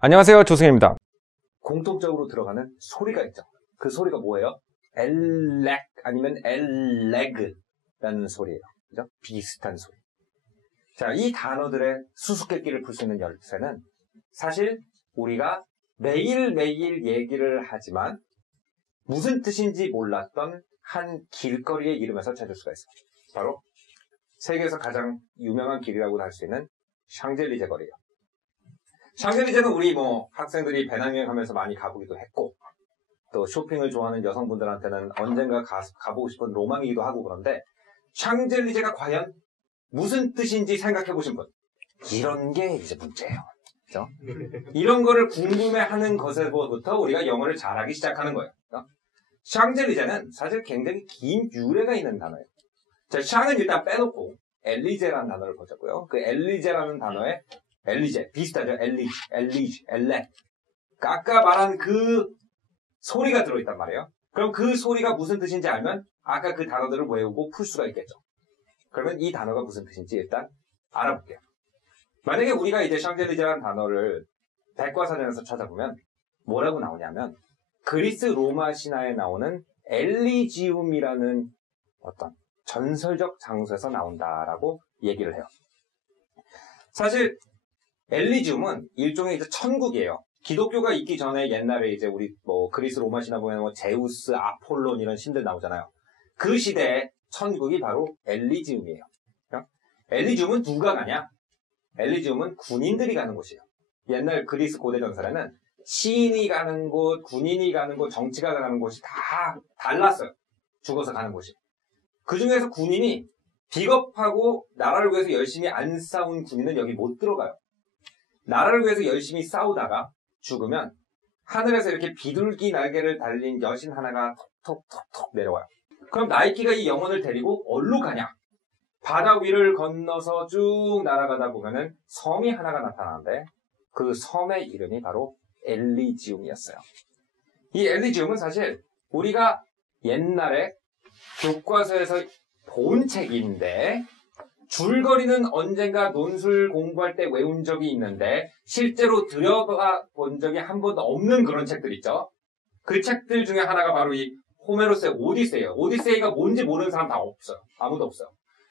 안녕하세요, 조승입니다. 공통적으로 들어가는 소리가 있죠. 그 소리가 뭐예요? 엘렉 아니면 엘레그라는 소리예요. 그죠? 비슷한 소리. 자, 이 단어들의 수수께끼를 풀 수 있는 열쇠는 사실 우리가 매일매일 얘기를 하지만 무슨 뜻인지 몰랐던 한 길거리의 이름에서 찾을 수가 있어요. 바로 세계에서 가장 유명한 길이라고 할 수 있는 샹젤리제 거리예요. 샹젤리제는 우리 학생들이 배낭여행하면서 많이 가보기도 했고, 또 쇼핑을 좋아하는 여성분들한테는 언젠가 가보고 싶은 로망이기도 하고 그런데, 샹젤리제가 과연 무슨 뜻인지 생각해 보신 분? 이런 게 이제 문제예요. 그죠? 이런 거를 궁금해하는 것에서부터 우리가 영어를 잘하기 시작하는 거예요. 그죠? 샹젤리제는 사실 굉장히 긴 유래가 있는 단어예요. 자, 샹은 일단 빼놓고 엘리제라는 단어를 보자고요. 그 엘리제라는 단어에 엘리제, 비슷하죠? 엘레. 아까 말한 그 소리가 들어있단 말이에요. 그럼 그 소리가 무슨 뜻인지 알면 아까 그 단어들을 외우고 풀 수가 있겠죠. 그러면 이 단어가 무슨 뜻인지 일단 알아볼게요. 만약에 우리가 이제 샹젤리제라는 단어를 백과사전에서 찾아보면 뭐라고 나오냐면 그리스 로마 신화에 나오는 엘리지움이라는 어떤 전설적 장소에서 나온다라고 얘기를 해요. 사실 엘리지움은 일종의 이제 천국이에요. 기독교가 있기 전에 옛날에 이제 우리 그리스 로마 신화 보면 제우스, 아폴론 이런 신들 나오잖아요. 그 시대의 천국이 바로 엘리지움이에요. 엘리지움은 누가 가냐? 엘리지움은 군인들이 가는 곳이에요. 옛날 그리스 고대 전설에는 시인이 가는 곳, 군인이 가는 곳, 정치가 가는 곳이 다 달랐어요. 죽어서 가는 곳이. 그 중에서 군인이 비겁하고 나라를 위해서 열심히 안 싸운 군인은 여기 못 들어가요. 나라를 위해서 열심히 싸우다가 죽으면 하늘에서 이렇게 비둘기 날개를 달린 여신 하나가 톡톡톡톡 내려와요. 그럼 나이키가 이 영혼을 데리고 어디로 가냐? 바다 위를 건너서 쭉 날아가다 보면은 섬이 하나가 나타나는데 그 섬의 이름이 바로 엘리지움이었어요. 이 엘리지움은 사실 우리가 옛날에 교과서에서 본 책인데 줄거리는 언젠가 논술 공부할 때 외운 적이 있는데 실제로 들여봐 본 적이 한 번도 없는 그런 책들 있죠. 그 책들 중에 하나가 바로 이 호메로스의 오디세이예요. 오디세이가 뭔지 모르는 사람 다 없어요. 아무도 없어요.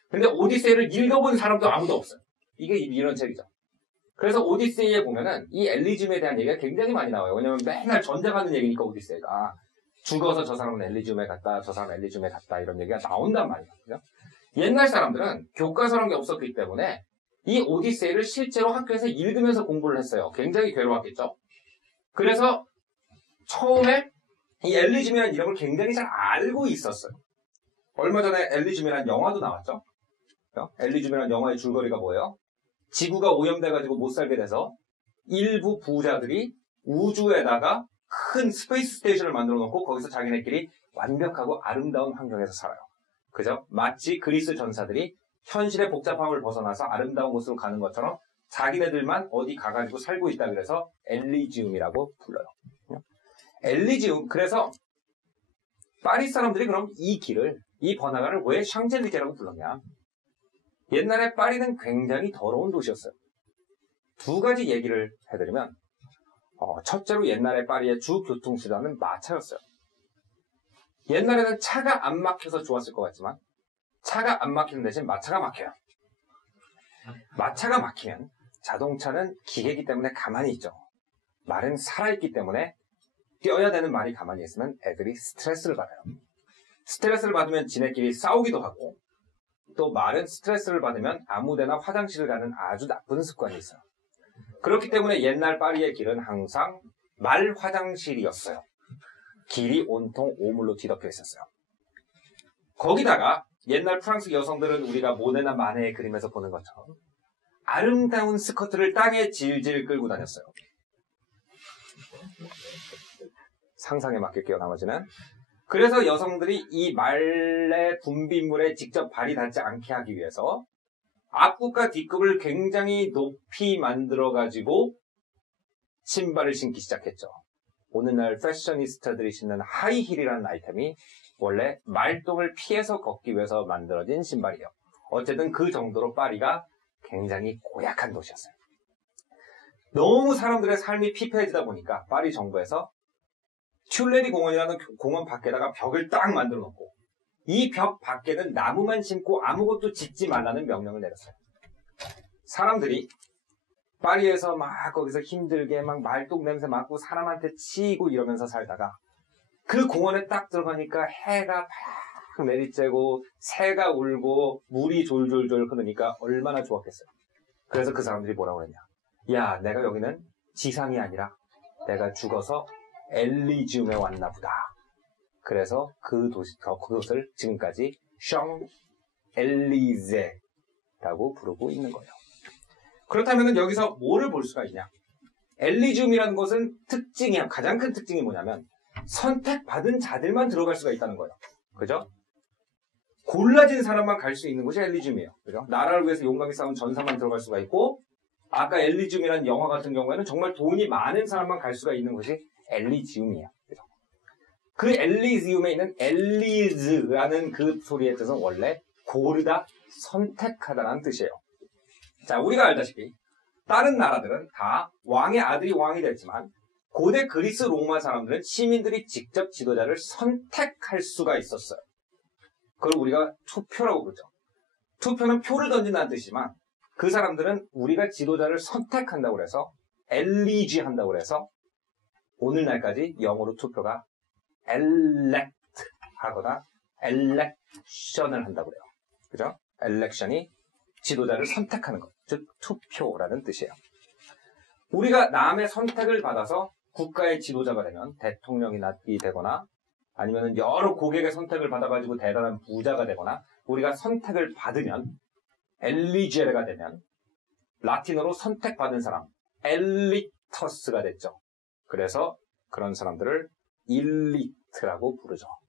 근데 오디세이를 읽어본 사람도 아무도 없어요. 이게 이런 책이죠. 그래서 오디세이에 보면은 이 엘리지움에 대한 얘기가 굉장히 많이 나와요. 왜냐면 맨날 전쟁하는 얘기니까 오디세이가. 죽어서 저 사람은 엘리지움에 갔다, 저 사람은 엘리지움에 갔다 이런 얘기가 나온단 말이에요. 그죠? 옛날 사람들은 교과서라는 게 없었기 때문에 이 오디세이를 실제로 학교에서 읽으면서 공부를 했어요. 굉장히 괴로웠겠죠. 그래서 처음에 이 엘리지움이라는 이름을 굉장히 잘 알고 있었어요. 얼마 전에 엘리지움이라는 영화도 나왔죠. 엘리지움이라는 영화의 줄거리가 뭐예요? 지구가 오염돼가지고 못 살게 돼서 일부 부자들이 우주에다가 큰 스페이스 스테이션을 만들어 놓고 거기서 자기네끼리 완벽하고 아름다운 환경에서 살아요. 그죠? 마치 그리스 전사들이 현실의 복잡함을 벗어나서 아름다운 곳으로 가는 것처럼 자기네들만 어디 가가지고 살고 있다 그래서 엘리지움이라고 불러요. 엘리지움. 그래서 파리 사람들이 그럼 이 길을, 이 번화가를 왜 샹젤리제라고 불렀냐? 옛날에 파리는 굉장히 더러운 도시였어요. 두 가지 얘기를 해드리면 첫째로 옛날에 파리의 주 교통수단은 마차였어요. 옛날에는 차가 안 막혀서 좋았을 것 같지만 차가 안 막히는 대신 마차가 막혀요. 마차가 막히면 자동차는 기계이기 때문에 가만히 있죠. 말은 살아있기 때문에 뛰어야 되는 말이 가만히 있으면 애들이 스트레스를 받아요. 스트레스를 받으면 지네끼리 싸우기도 하고 또 말은 스트레스를 받으면 아무데나 화장실을 가는 아주 나쁜 습관이 있어요. 그렇기 때문에 옛날 파리의 길은 항상 말 화장실이었어요. 길이 온통 오물로 뒤덮여 있었어요. 거기다가 옛날 프랑스 여성들은 우리가 모네나 마네의 그림에서 보는 것처럼 아름다운 스커트를 땅에 질질 끌고 다녔어요. 상상에 맡길게요, 나머지는. 그래서 여성들이 이 말의 분비물에 직접 발이 닿지 않게 하기 위해서 앞굽과 뒷굽을 굉장히 높이 만들어가지고 신발을 신기 시작했죠. 오늘날 패셔니스타들이 신는 하이힐이라는 아이템이 원래 말똥을 피해서 걷기 위해서 만들어진 신발이에요. 어쨌든 그 정도로 파리가 굉장히 고약한 도시였어요. 너무 사람들의 삶이 피폐해지다 보니까 파리 정부에서 튤레리 공원이라는 공원 밖에다가 벽을 딱 만들어 놓고 이 벽 밖에는 나무만 심고 아무것도 짓지 말라는 명령을 내렸어요. 사람들이 파리에서 막 거기서 힘들게 막 말똥 냄새 맡고 사람한테 치이고 이러면서 살다가 그 공원에 딱 들어가니까 해가 팍 내리쬐고 새가 울고 물이 졸졸졸 흐르니까 얼마나 좋았겠어요. 그래서 그 사람들이 뭐라고 했냐. 야, 내가 여기는 지상이 아니라 내가 죽어서 엘리지움에 왔나 보다. 그래서 그곳을 지금까지 샹 엘리제라고 부르고 있는 거예요. 그렇다면 여기서 뭐를 볼 수가 있냐? 엘리지움이라는 것은 가장 큰 특징이 뭐냐면 선택받은 자들만 들어갈 수가 있다는 거예요. 그죠? 골라진 사람만 갈 수 있는 곳이 엘리지움이에요. 그죠? 나라를 위해서 용감히 싸운 전사만 들어갈 수가 있고, 아까 엘리지움이라는 영화 같은 경우에는 정말 돈이 많은 사람만 갈 수가 있는 곳이 엘리지움이에요. 그죠? 그 엘리지움에 있는 엘리즈라는 그 소리의 뜻은 원래 고르다, 선택하다라는 뜻이에요. 자, 우리가 알다시피 다른 나라들은 다 왕의 아들이 왕이 됐지만 고대 그리스 로마 사람들은 시민들이 직접 지도자를 선택할 수가 있었어요. 그걸 우리가 투표라고 부르죠. 투표는 표를 던진다는 뜻이지만 그 사람들은 우리가 지도자를 선택한다고 해서 엘리지 한다고 해서 오늘날까지 영어로 투표가 elect 하거나 election을 한다고 그래요. 그죠? election이 지도자를 선택하는 것, 즉 투표라는 뜻이에요. 우리가 남의 선택을 받아서 국가의 지도자가 되면 대통령이 되거나 아니면 여러 고객의 선택을 받아가지고 대단한 부자가 되거나 우리가 선택을 받으면 엘리제가 되면 라틴어로 선택받은 사람 엘리터스가 됐죠. 그래서 그런 사람들을 일리트라고 부르죠.